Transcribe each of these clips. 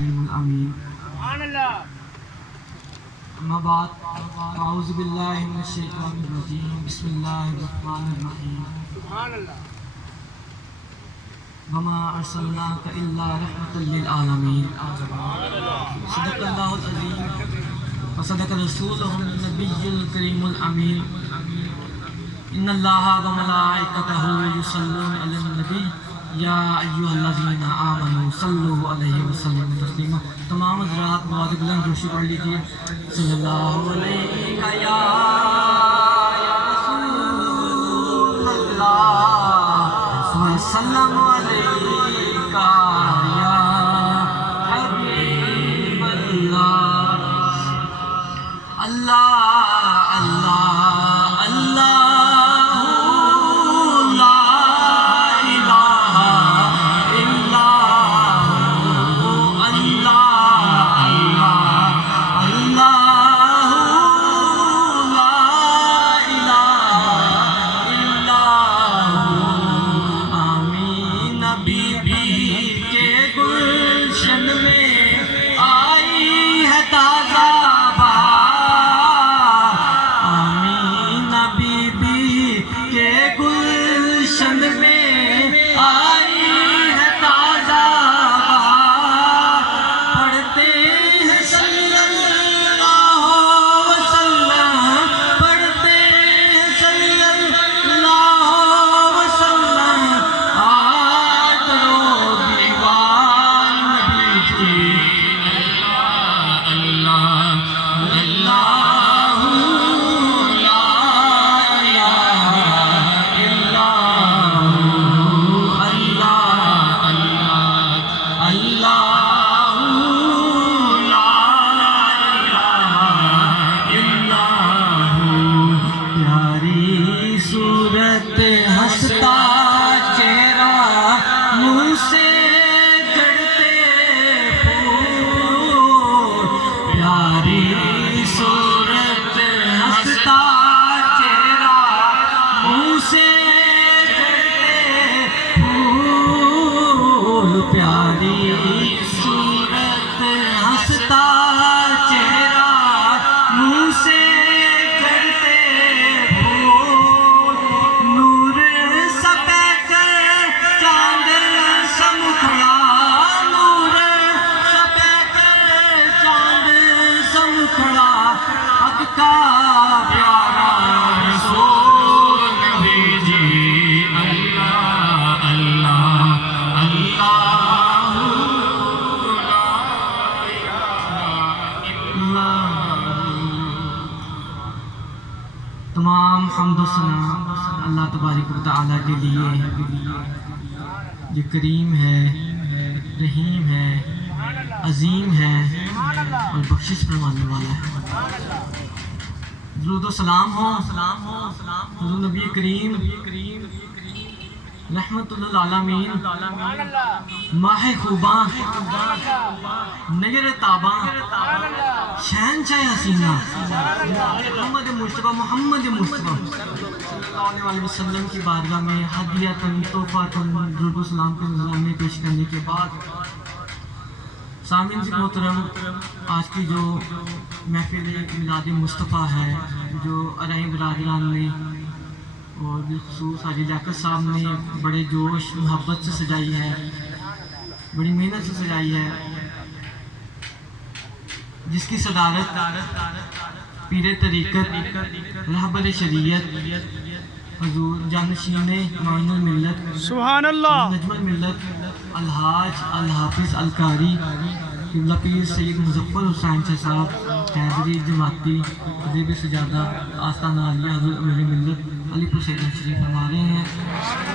آمین. اما بعد اعوذ باللہ من الشیطان الرجیم بسم اللہ الرحمن الرحیم. وما ارسلناک الا رحمۃ للعالمین. صدق اللہ العظیم وصدق رسولہ النبی الکریم الامین. ان اللہ وملائکتہ یصلون علی النبی یا ایھا الذین آمنوا صلوا علیہ وسلم تسلیما. تمام حضرات بات بلند روشی پڑھ لیجیے. صلی اللہ علیہ یا رسول اللہ وسلم علیکہ یا حبیب اللہ. اللہ اللہ اللہ حمد و ثنا اللہ تبارک و تعالیٰ کے لیے جو کریم ہے، رحیم ہے، عظیم ہے اور بخشش فرمانے والا ہے. درود و سلام ہو حضور نبی کریم رحمت للعالمین، ماہ خوباں، نیر تاباں، شہنشاہ حسینہ محمد مصطفیٰ صلی اللہ علیہ وسلم کی بارگاہ میں ہدیۃً تحفۃً درود و سلام کے نظرانے پیش کرنے کے بعد، سامعین سے محترم، آج کی جو محفل میلاد مصطفیٰ ہے، جو ارائیں برادران نے اور بالخصوص حاجی لیاقت صاحب نے بڑے جوش محبت سے سجائی ہے، بڑی محنت سے سجائی ہے، جس کی صدارت پیر طریقت رہبر شریعت حضور جانشین معین الملت سبحان اللہ نجم الملت الحاج الحافظ القاری قبلہ پیر سید مظفر حسین شاہ صاحب حیدری جماعتی حضیب سجادہ آستانہ عالیہ حضور امیر ملت علی پور سید شریف ہمارے ہیں.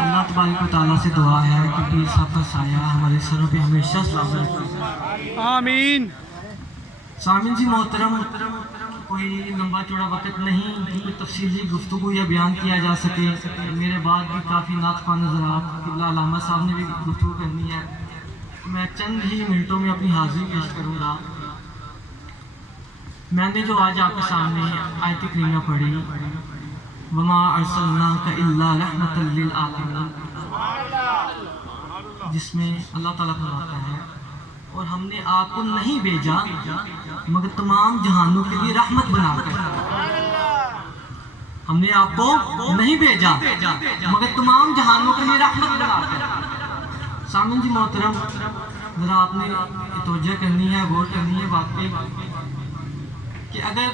اللہ تبارک و تعالیٰ سے دعا ہے کہ پیر صاحب کا سایہ ہمارے سروں پہ ہمیشہ سلامت رکھے. آمین. سامعین جی محترم، کوئی لمبا چوڑا وقت نہیں کہ تفصیلی گفتگو یا بیان کیا جا سکے. میرے بعد بھی کافی نعت خوان حضرات قبلہ علامہ صاحب نے بھی گفتگو کرنی ہے. میں چند ہی منٹوں میں اپنی حاضری پیش کروں گا. میں نے جو آج آپ کے سامنے آیت کریمہ پڑھی، وما ارسلناک الا رحمۃ للعالمین، جس میں اللہ تعالیٰ فرماتا ہے اور ہم نے آپ کو نہیں بھیجا مگر تمام جہانوں کے لیے رحمت بنا کر. ہم نے آپ کو نہیں بھیجا مگر تمام جہانوں کے لیے رحمت بنا کر. سامعین جی محترم، ذرا آپ نے توجہ کرنی ہے، غور کرنی ہے بات پہ کہ اگر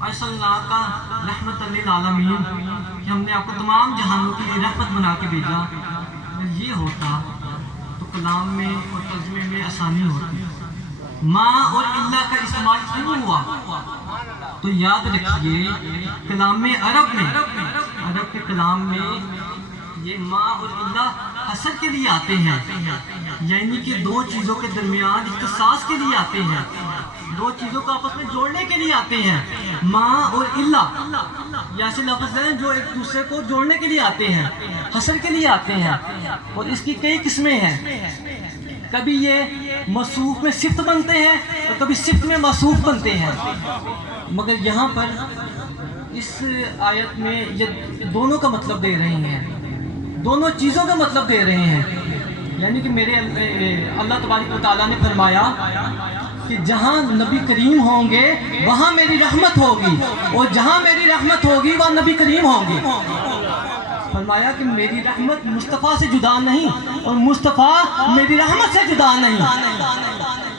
ارسلنا کا رحمت للعالمین کہ ہم نے آپ کو تمام جہانوں کے لیے رحمت بنا کے بھیجا، اگر یہ ہوتا تو کلام میں اور ترجمے میں آسانی ہوتی. ماں اور اللہ کا استعمال کیوں ہوا؟ تو یاد رکھیے کلام عرب کے کلام میں یہ ماں اور اللہ حسر کے لیے آتے ہیں، یعنی کہ دو چیزوں کے درمیان اختصاص کے لیے آتے ہیں، دو چیزوں کو آپس میں جوڑنے کے لیے آتے ہیں. ماں اور اللہ یہ ایسے لفظ ہیں جو ایک دوسرے کو جوڑنے کے لیے آتے ہیں، حسر کے لیے آتے ہیں. اور اس کی کئی قسمیں ہیں. کبھی یہ موصوف میں صفت بنتے ہیں اور کبھی صفت میں موصوف بنتے ہیں. مگر یہاں پر اس آیت میں یہ دونوں کا مطلب دے رہے ہیں، دونوں چیزوں کا مطلب دے رہے ہیں. یعنی کہ میرے اللہ تبارک و تعالیٰ نے فرمایا کہ جہاں نبی کریم ہوں گے وہاں میری رحمت ہوگی، اور جہاں میری رحمت ہوگی وہاں نبی کریم ہوں گے. فرمایا کہ میری رحمت مصطفیٰ سے جدا نہیں اور مصطفیٰ میری رحمت سے جدا نہیں.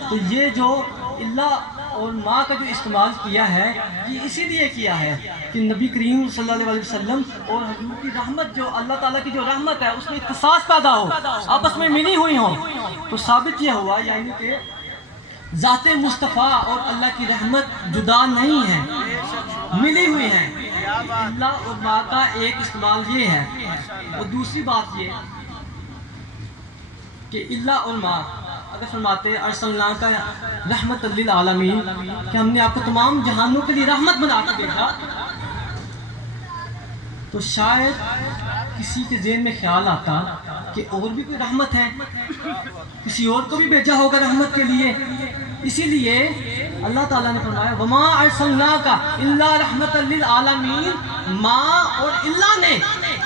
تو یہ جو اللہ اور ماں کا جو استعمال کیا ہے یہ اسی لیے کیا ہے کہ نبی کریم صلی اللہ علیہ وسلم اور حضور کی رحمت، جو اللہ تعالیٰ کی جو رحمت ہے اس میں اختصاص پیدا ہو، آپس میں ملی ہوئی ہوں. تو ثابت یہ ہوا یعنی کہ ذات مصطفیٰ اور اللہ کی رحمت جدا نہیں ہے، ملی ہوئی ہیں. اللہ اور ماں کا ایک استعمال یہ ہے. اور دوسری بات یہ کہ اللہ اور ماں اگر فرماتے ارسلنا کا رحمت للعالمین کہ ہم نے آپ کو تمام جہانوں کے لیے رحمت بنا کے بھیجا، تو شاید کسی کے ذہن میں خیال آتا کہ اور بھی کوئی رحمت ہے، کسی اور کو بھی بھیجا ہوگا رحمت کے لیے. اسی لیے اللہ تعالیٰ نے فرمایا وما ارسلناک الا رحمت للعالمین. ماں اور اللہ نے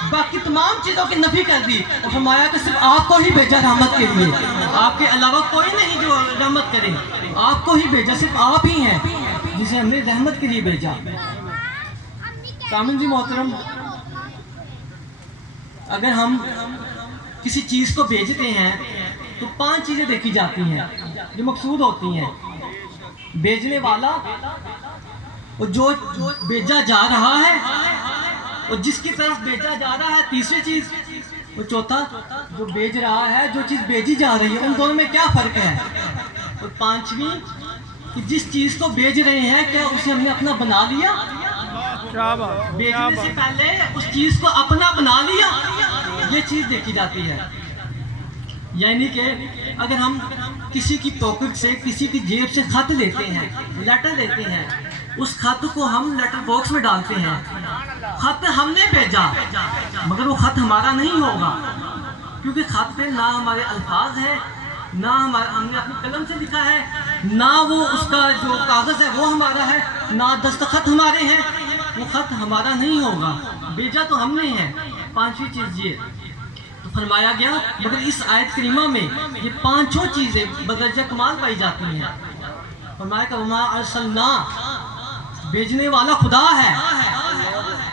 باقی تمام چیزوں کی نفی کر دی اور فرمایا کہ صرف آپ کو ہی بھیجا رحمت کے لیے، آپ کے علاوہ کوئی نہیں جو رحمت کرے، آپ کو ہی بھیجا، صرف آپ ہی ہیں جسے ہم نے رحمت کے لیے بھیجا. سامعین جی محترم، اگر ہم کسی چیز کو بھیجتے ہیں تو 5 چیزیں دیکھی جاتی ہیں جو مقصود ہوتی ہیں. بھیجنے والا، اور جو بھیجا جا رہا ہے، اور جس کی طرف بھیجا جا رہا ہے، تیسری چیز، اور چوتھا جو بھیج رہا ہے، جو چیز بھیجی جا رہی ہے، ان دونوں میں کیا فرق ہے. اور پانچویں کہ جس چیز کو بھیج رہے ہیں کیا اسے ہم نے اپنا بنا لیا، بھیجنے سے پہلے اس چیز کو اپنا بنا لیا، یہ چیز دیکھی جاتی ہے. یعنی کہ اگر ہم کسی کی پاکٹ سے، کسی کی جیب سے خط لیتے ہیں، لیٹر لیتے ہیں، اس خط کو ہم لیٹر باکس میں ڈالتے ہیں. خط ہم نے بھیجا مگر وہ خط ہمارا نہیں ہوگا، کیونکہ خط پہ نہ ہمارے الفاظ ہیں، نہ ہم نے اپنی قلم سے لکھا ہے، نہ وہ اس کا جو کاغذ ہے وہ ہمارا ہے، نہ دستخط ہمارے ہیں، وہ خط ہمارا نہیں ہوگا، بھیجا تو ہم نے ہے. 5ویں چیز یہ تو فرمایا گیا. مگر اس آیت کریمہ میں یہ 5 چیزیں بدرجہ کمال پائی جاتی ہیں. فرمایا کہ وما ارسلنا، بھیجنے والا خدا ہے،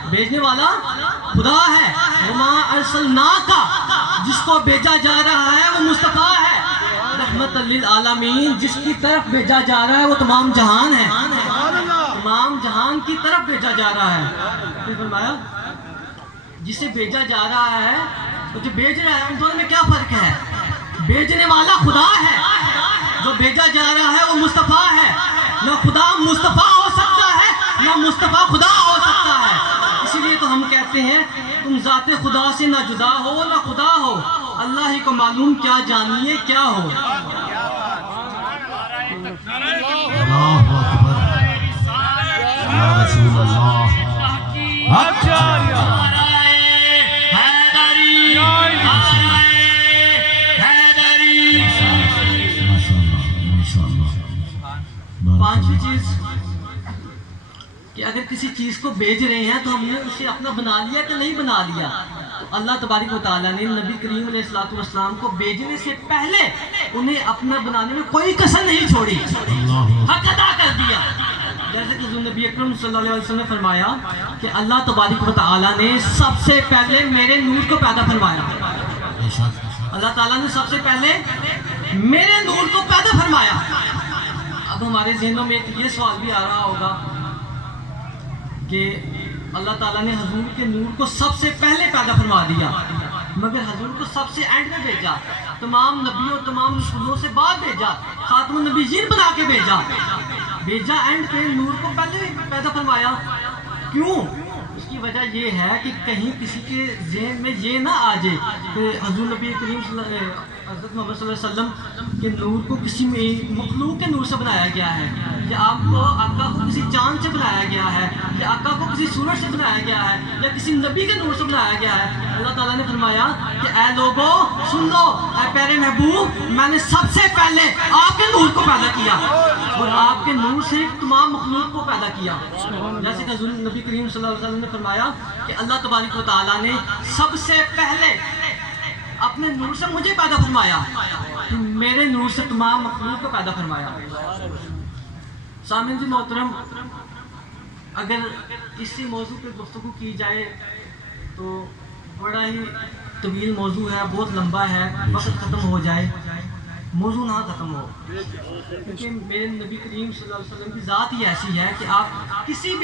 بھیجنے والا خدا ہے. وما ارسلنا کا، جس کو بھیجا جا رہا ہے وہ مصطفیٰ ہے. رحمت للعالمین، جس کی طرف بھیجا جا رہا ہے وہ تمام جہان ہے، تمام جہان کی طرف بھیجا جا رہا ہے. پھر فرمایا جسے بھیجا جا رہا ہے اور جو بھیج رہا ہے ان دونوں میں کیا فرق ہے. بھیجنے والا خدا ہے، جو بھیجا جا رہا ہے وہ مصطفیٰ ہے. نہ خدا مصطفیٰ ہو سکتا ہے نہ مصطفیٰ خدا ہو سکتا ہے. اسی لیے تو ہم کہتے ہیں تم ذات خدا سے نہ جدا ہو نہ خدا ہو، اللہ ہی کو معلوم کیا جانیے کیا ہو. اللہ اکبر یا رسول اللہ. پانچویں چیز کہ اگر کسی چیز کو بھیج رہے ہیں تو ہم نے اسے اپنا بنا لیا کہ نہیں بنا لیا. تو اللہ تبارک و تعالیٰ نے نبی کریم علیہ السلام کو بھیجنے سے پہلے انہیں اپنا بنانے میں کوئی کسر نہیں چھوڑی، حق ادا کر دیا۔ جیسے کہ حضور نبی اکرم صلی اللہ علیہ وسلم نے فرمایا کہ اللہ تبارک و تعالیٰ نے سب سے پہلے میرے نور کو پیدا فرمایا، اللہ تعالیٰ نے سب سے پہلے میرے نور کو پیدا فرمایا۔ اب ہمارے ذہنوں میں یہ سوال بھی آ رہا ہوگا کہ اللہ تعالیٰ نے حضور کے نور کو سب سے پہلے پیدا فرما دیا مگر حضور کو سب سے اینڈ میں بھیجا، تمام نبیوں تمام رسولوں سے بعد بھیجا، خاتم النبیین بنا کے بھیجا اینڈ پہ نور کو پہلے پیدا فرمایا۔ کیوں؟ اس کی وجہ یہ ہے کہ کہیں کسی کے ذہن میں یہ نہ آ جائے کہ حضور نبی کریم حضرت محمد صلی اللہ علیہ وسلم کے نور کو کسی مخلوق کے نور سے بنایا گیا ہے، یا آقا کو کسی چاند سے بنایا گیا ہے، یا آقا کو کسی سورج سے بنایا گیا ہے، یا کسی نبی کے نور سے بنایا گیا ہے۔ اللہ تعالیٰ نے فرمایا کہ اے لوگو سن لو، اے پیارے محبوب، میں نے سب سے پہلے آپ کے نور کو پیدا کیا اور آپ کے نور سے تمام مخلوق کو پیدا کیا۔ جیسے کہ حضور نبی کریم صلی اللہ علیہ وسلم نے فرمایا کہ اللہ تبارک و تعالیٰ نے سب سے پہلے اپنے نور سے مجھے پیدا فرمایا، میرے نور سے تمام مخلوق کو پیدا فرمایا۔ سامعین محترم، اگر اسی موضوع پہ گفتگو کی جائے تو بڑا ہی طویل موضوع ہے، بہت لمبا ہے، وقت ختم ہو جائے، موضوع نہ ختم ہو، کیونکہ میرے نبی کریم صلی اللہ علیہ وسلم کی ذات ہی ایسی ہے کہ آپ کسی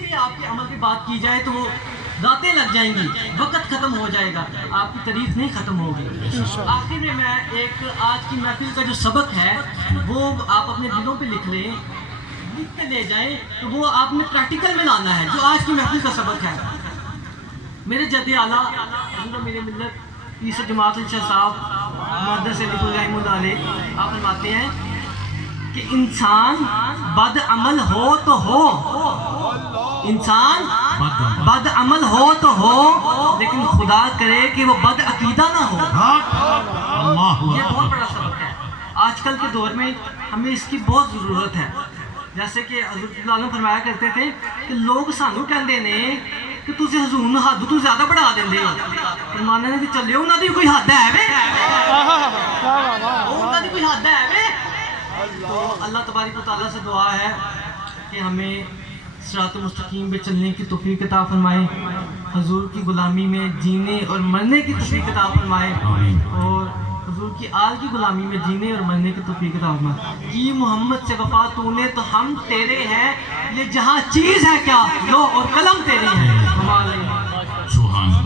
بھی آپ کے عمل کی بات کی جائے تو وہ راتیں لگ جائیں گی، وقت ختم ہو جائے گا، آپ کی تعریف نہیں ختم ہوگی۔ آخر میں ایک آج کی محفل کا جو سبق ہے وہ آپ اپنے دلوں پہ لکھ کے لے جائیں، تو وہ آپ نے پریکٹیکل میں لانا ہے جو آج کی محفل کا سبق ہے۔ میرے جد اعلیٰ حضور میرے ملت تیسرے جماعت شاہ صاحب محدث علی رحمہ اللہ علیہ آپ فرماتے ہیں کہ انسان بد عمل ہو تو ہو، انسان بد عمل ہو تو ہو، لیکن خدا کرے کہ وہ بد عقیدہ نہ ہو۔ یہ بہت بڑا سبق ہے، آج کل کے دور میں ہمیں اس کی بہت ضرورت ہے۔ جیسے کہ حضرت اللہ فرمایا کرتے تھے کہ لوگ سانو کہندے نے کہ تسی حضور نو حد تو زیادہ بڑھا دیندے ہو، فرمانے نے کہ چلے انہاں دی کوئی حد ہے وے، انہاں دی کوئی حد ہے وے۔ تو اللہ تبارک و تعالیٰ سے دعا ہے کہ ہمیں صراط مستقیم پہ چلنے کی توفیق عطا فرمائے، حضور کی غلامی میں جینے اور مرنے کی توفیق عطا فرمائے، اور حضور کی آل کی غلامی میں جینے اور مرنے کی توفیق عطا فرمائے۔ کی محمد سے وفا تو نے تو ہم تیرے ہیں، یہ جہاں چیز ہے کیا لو اور قلم تیرے ہیں۔ سبحان اللہ۔